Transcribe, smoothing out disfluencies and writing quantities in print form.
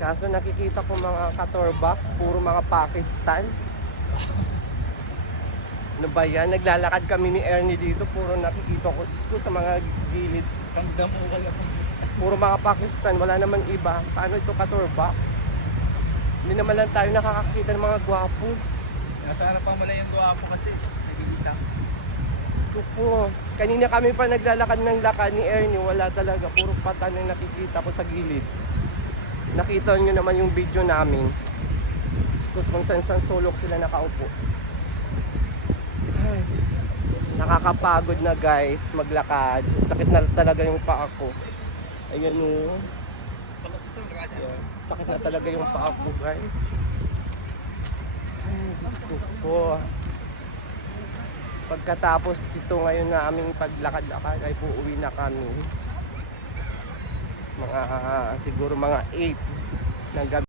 Kaso nakikita ko mga katorbak, puro mga Pakistan. Ano ba yan? Naglalakad kami ni Ernie dito, puro nakikita ko, Diyos ko, sa mga gilid. Sangdam mo wala pang gusto. Puro mga Pakistan, wala naman iba. Paano ito katorbak? Hindi naman lang tayo nakakakita ng mga gwapo. Nasa harapan mo lang yung gawa ko kasi. Nag-iisa. Diyos ko po. Kanina kami pa naglalakad ng lakad ni Ernie, wala talaga. Puro patan ang nakikita ko sa gilid. Nakita nyo naman yung video namin. Diyos ko, kung saan sulok sila nakaupo. Ay, nakakapagod na guys, maglakad. Sakit na talaga yung paa ko. Ayan o. Sakit na talaga yung paa ko guys. Ay, Diyos ko po. Pagkatapos dito ngayon na aming paglakad-lakad ay uuwi na kami. Siguro mga 8 ng gabi.